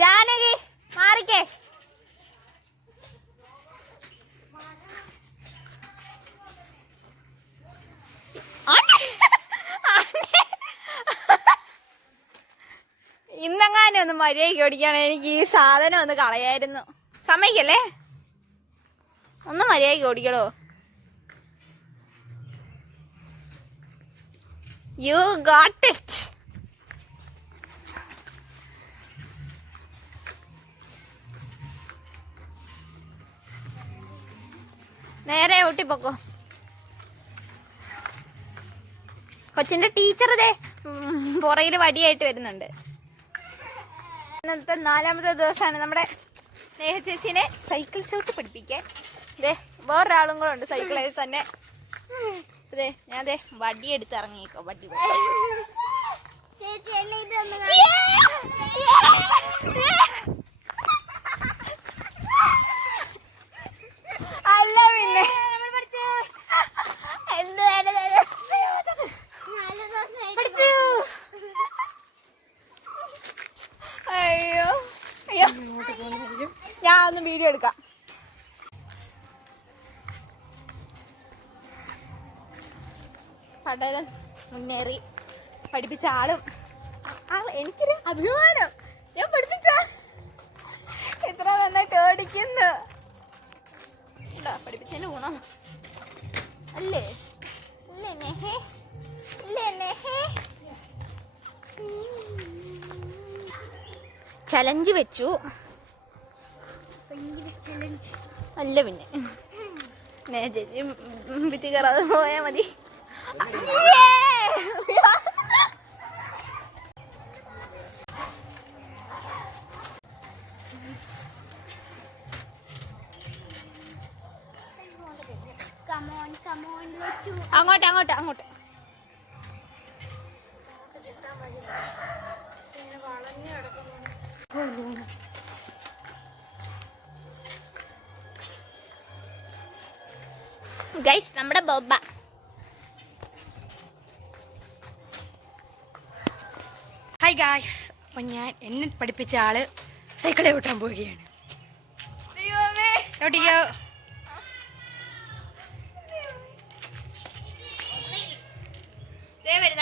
ജാനകി മാറിക്കേ. ഇന്നെങ്ങാനും ഒന്ന് മര്യാദയ്ക്ക് ഓടിക്കുകയാണെങ്കിൽ എനിക്ക് ഈ സാധനം ഒന്ന് കളയായിരുന്നു. സമ്മതിക്കല്ലേ? ഒന്ന് മര്യാദയ്ക്ക് ഓടിക്കടോ. You got it. നേരെ ഓട്ടിപ്പോക്കോ. കൊച്ചിന്റെ ടീച്ചർ ദേ പുറകിൽ വടിയായിട്ട് വരുന്നുണ്ട്. ഇന്നത്തെ 4ാമത്തെ ദിവസമാണ് നമ്മുടെ സ്നേഹ ചേച്ചീനെ സൈക്കിൾ ചവിട്ട് പഠിപ്പിക്കാൻ. ദേ വേറൊരാളും കൂടെ ഉണ്ട് സൈക്കിളിൽ തന്നെ. അതെ ഞാൻ ദേ വടി എടുത്ത് ഇറങ്ങിക്കോ. വടി അല്ല പിന്നെ അയ്യോ അയ്യോ ഞാൻ ഒന്ന് വീഡിയോ എടുക്കാം. കടലൻ മുന്നേറി പഠിപ്പിച്ച ആളും എനിക്കൊരു അഭിമാനം. ഞാൻ പഠിപ്പിച്ച എത്ര നന്നായിട്ട് ഓടിക്കുന്നു. പഠിപ്പിച്ചതിന് ഗുണം അല്ലേ? ഇല്ലേ നെഹേ? ഇല്ലേ നെഹേ? ചലഞ്ച് വെച്ചു. അല്ല പിന്നെ ചേച്ചി ഭിത്തി കയറാതെ പോയാൽ മതി. അങ്ങോട്ട് അങ്ങോട്ട് അങ്ങോട്ട്. ഗൈസ് നമ്മുടെ ബൊബ്ബ ഹായ് ഗായ്സ്. അപ്പം ഞാൻ എന്നെ പഠിപ്പിച്ച ആള് സൈക്കിളെ ഓട്ടാൻ പോവുകയാണ്. ഓട്ടിക്കോ.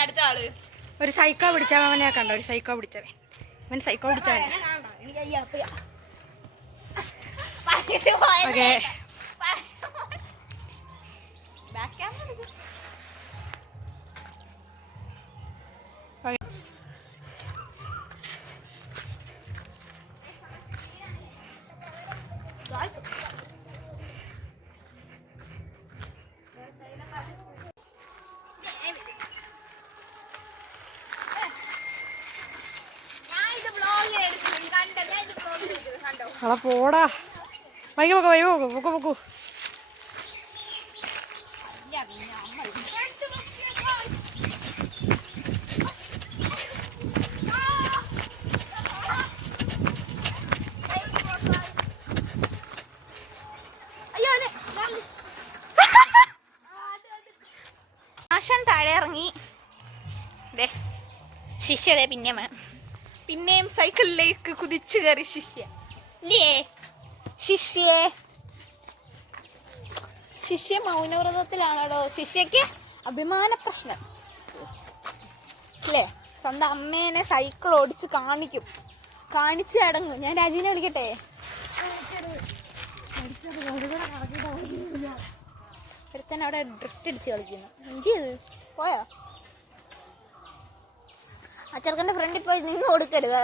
അടുത്ത ആള് ഒരു സൈക്കോ പിടിച്ചവനെ കണ്ടോ? ഒരു സൈക്കോ പിടിച്ചവൻ. അവൻ സൈക്കോ പിടിച്ചവൻ. ഓക്കെ അള പോടാ. വൈകി പോക്കോ വൈകി പോക്കോ പൊക്കോ പൊക്കോ. ആശാൻ താഴെ ഇറങ്ങി. ശിഷ്യതേ പിന്നെയും സൈക്കിളിലേക്ക് കുതിച്ചു കയറി ശിഷ്യ. ശിഷ്യ മൗനവ്രതത്തിലാണോ? ശിഷ്യക്ക് അഭിമാന പ്രശ്നം അല്ലേ? സ്വന്തം അമ്മേനെ സൈക്കിൾ ഓടിച്ച് കാണിച്ച് അടങ്ങും. ഞാൻ രാജീനെ വിളിക്കട്ടെ? ഒരുത്തൻ അവിടെ ഡ്രിഫ്റ്റ് അടിച്ച് കളിക്കുന്നു. എന്ത് ചെയ്ത് പോയോ? ആ ചെറുക്കൻ്റെ ഫ്രണ്ടിൽ പോയി നിന്ന് കൊടുക്കരുത്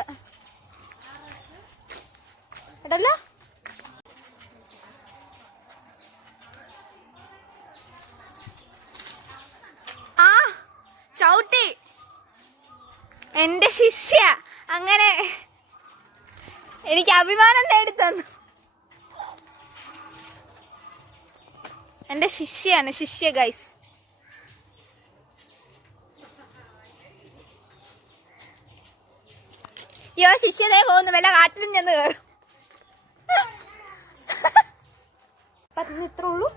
കേട്ടല്ലോ. ആ ചവിട്ടി എൻ്റെ ശിഷ്യ അങ്ങനെ എനിക്ക് അഭിമാനം നേടിത്തന്നു. എൻ്റെ ശിഷ്യയാണ് ശിഷ്യ ഗൈസ്. യോ ശിഷ്യതേ പോകുന്നു. വല്ല കാട്ടിലും ചെന്ന് കയറും. അപ്പം ഇത്രേ ഉള്ളൂ.